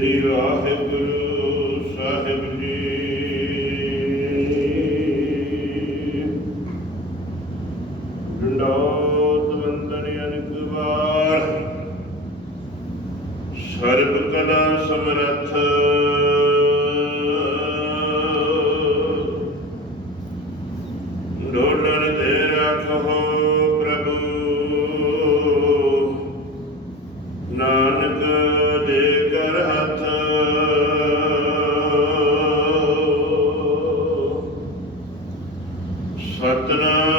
ਸ੍ਰੀ ਵਾਹਿਗੁਰੂ ਸਾਹਿਬ ਜੀ। ਡੰਡੋਤ ਵੰਦਨ ਅਨਕ ਵਾਰ ਸਰਬ ਕਲਾ ਸਮਰੱਥ ਨਾਨਕ ਦੇ ਕਰ ਹੱਥ। ਸਤਨਾਮ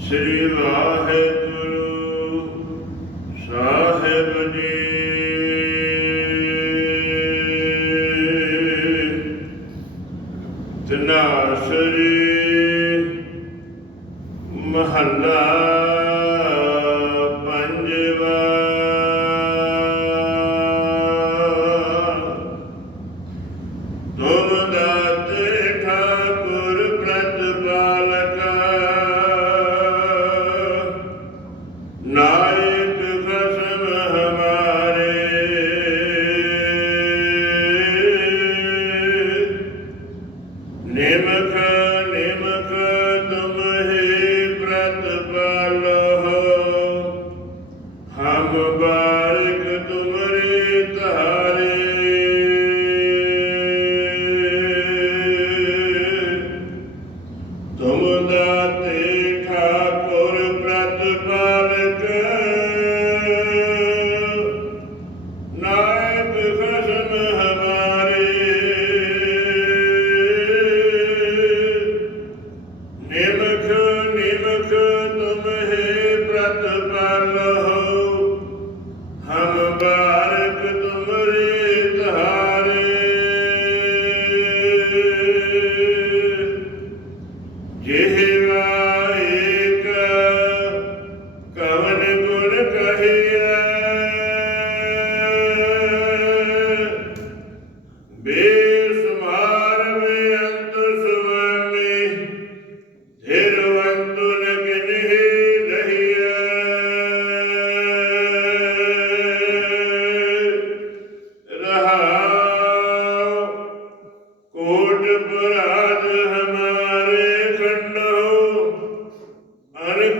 ਸ੍ਰੀ ਵਾਹਿਗੁਰੂ ਸਾਹਿਬ ਜੀ। ਤਨਾਸਰੀ ਮਹੱਲਾ ਪੰਜਵਾ। ਤੁਮ ਦਾਤੇ ਠਾਕੁਰ ਪ੍ਰਤਪਾਲਕ। ਨਾਇਕ ਖਸਮ ਹਮਾਰੇ। ਨਿਮਖ ਨਿਮਖ। ਬਾਰਿਕ ਤੁਮਰੇ Spirit.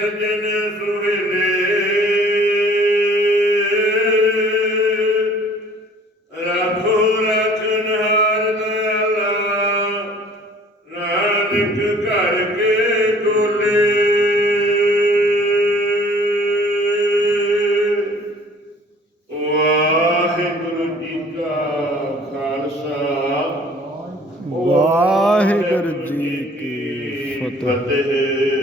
ਸਜਣ ਸੁਹਲੇ ਰਾਖੋ ਰਾਖਨ ਹਾਰ ਦਇਆਲਾ ਨਾਨਕ ਘਰ ਕੇ ਕੋਲੇ। ਵਾਹਿਗੁਰੂ ਜੀ ਕਾ ਖਾਲਸਾ। ਵਾਹਿਗੁਰੂ ਜੀ ਕੀ। ਫਤਿਹ।